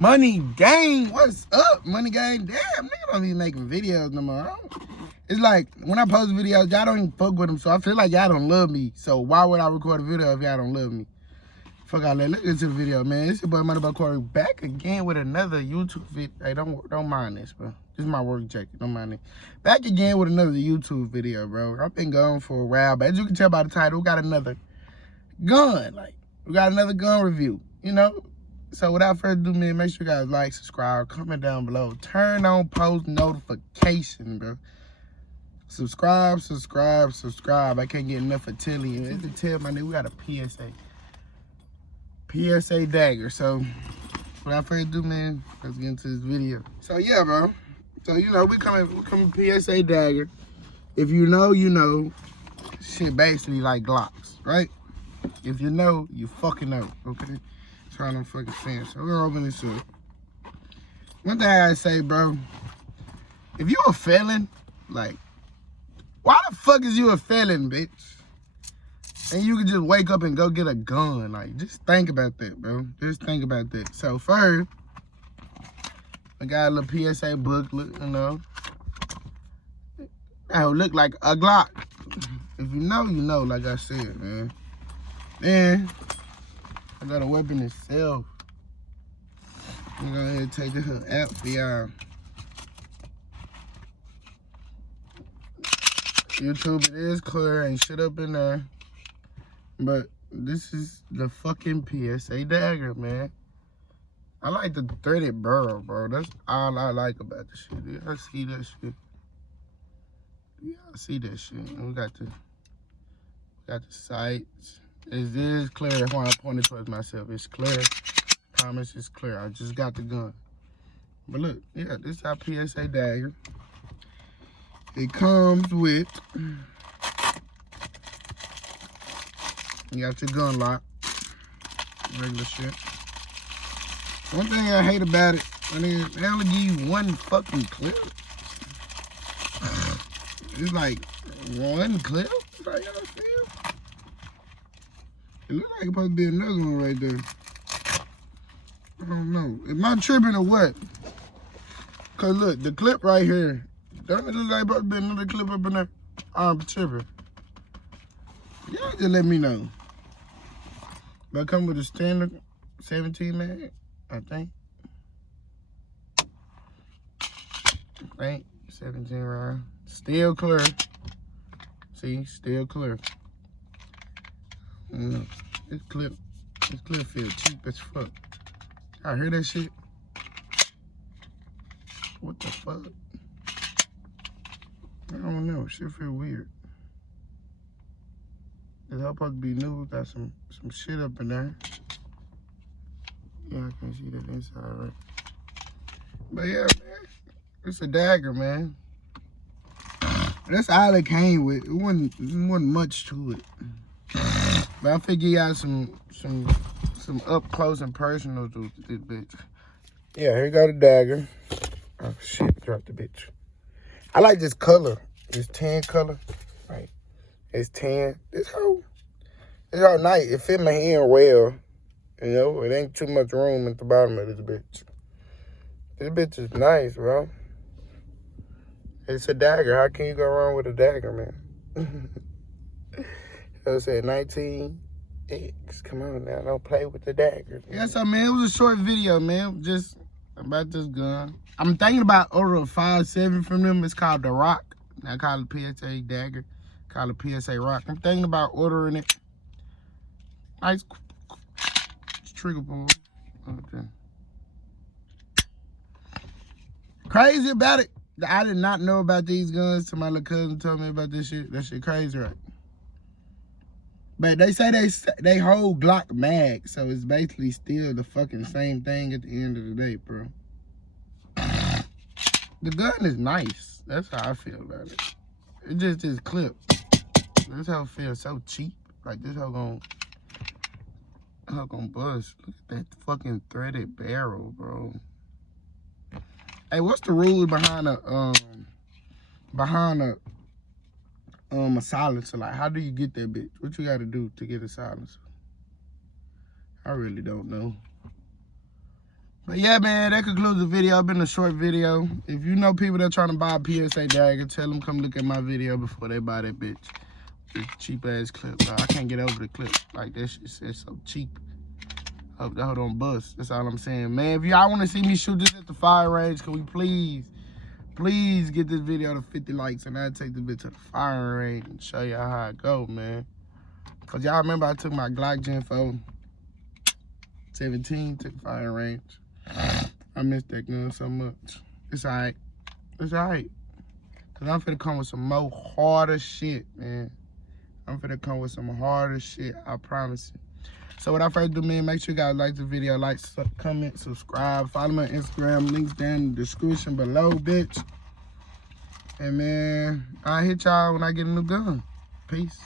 Money Gang, what's up, Money Gang? Damn, nigga don't be making videos no more. It's like, when I post videos, y'all don't even fuck with them, so I feel like y'all don't love me. So why would I record a video if y'all don't love me? Fuck all that. Look into the video, man. It's your boy Money Corey back again with another YouTube video. Hey, don't mind this, bro. This is my work jacket. Don't mind it. Back again with another YouTube video, bro. I've been gone for a while, but as you can tell by the title, we got another gun. Like, we got another gun review, you know? So without further ado, man, make sure you guys like, subscribe, comment down below. Turn on post notification, bro. Subscribe. I can't get enough of telling you. It's a tell, my nigga, we got a PSA dagger. So without further ado, man, let's get into this video. So yeah, bro. So you know, we coming PSA dagger. If you know, you know. Shit basically like Glocks, right? If you know, you fucking know, okay? Trying to fucking fan. So we're gonna open this up. One thing I say, bro, if you a felon, like, why the fuck is you a felon, bitch? And you can just wake up and go get a gun. Like, just think about that, bro. Just think about that. So first, I got a little PSA booklet, you know. That would look like a Glock. If you know, you know, like I said, man. Then I got a weapon itself. I'm gonna go ahead and take this out for y'all. YouTube, it is clear, ain't shit up in there. But this is the fucking PSA dagger, man. I like the threaded barrel, bro. That's all I like about the shit. Yeah, I see that shit. Yeah, I see that shit. And we got the sights. It is clear. That's why I pointed towards myself. It's clear. Promise it's clear. I just got the gun. But look, yeah, this is our PSA dagger. It comes with, you got your gun lock. Regular shit. One thing I hate about it, they only give you one fucking clip. It's like one clip. Like, y'all feel? It looks like it's supposed to be another one right there. I don't know. Am I tripping or what? Cause look, the clip right here. Don't it look like it's supposed to be another clip up in there? I'm tripping. Y'all just let me know. But I come with a standard 17 mag, I think. 17 round. Still clear. See, still clear. This clip feels cheap as fuck. I hear that shit. What the fuck? I don't know. Shit feel weird. It's supposed to be new. Got some shit up in there. Yeah, I can see that inside, right? But yeah, man. It's a dagger, man. That's all it came with. It wasn't much to it. But I figure y'all some up close and personal to this bitch. Yeah, here you go the dagger. Oh shit, dropped the bitch. I like this color. This tan color. Right. It's tan. This whole night. It fit my hand well. You know, it ain't too much room at the bottom of this bitch. This bitch is nice, bro. It's a dagger. How can you go wrong with a dagger, man? I said 19X. Come on now, don't play with the daggers. Yeah, so man, it was a short video, man. Just about this gun. I'm thinking about ordering a 5.7 from them. It's called the Rock. I call it PSA dagger. Call it PSA Rock. I'm thinking about ordering it. Nice trigger pull. Okay. Crazy about it. I did not know about these guns till my little cousin told me about this shit. That shit crazy, right? But they say they hold Glock mag, so it's basically still the fucking same thing at the end of the day, bro. The gun is nice. That's how I feel about it. It just is clip. This hoe feels so cheap. Like this hoe gonna bust. Look at that fucking threaded barrel, bro. Hey, what's the rule behind a silencer? Like, how do you get that bitch? What you gotta do to get a silencer? I really don't know. But yeah, man, that concludes the video. It's been a short video. If you know people that trying to buy a PSA dagger, tell them come look at my video before they buy that bitch. This cheap ass clip, bro. I can't get over the clip. Like, that shit's so cheap. Hope that hoe don't bust. That's all I'm saying. Man, if y'all want to see me shoot this at the fire range, can we please get this video to 50 likes and I'll take the bitch to the fire range and show y'all how it go, man. Cause y'all remember I took my Glock Gen 4 17 to the fire range. I miss that gun so much. It's alright. It's alright. Cause I'm finna come with some more harder shit, man. I'm finna come with some harder shit, I promise you. So without further ado, man, make sure you guys like the video, like, comment, subscribe, follow me on Instagram, links down in the description below, bitch. And man, I'll hit y'all when I get a new gun. Peace.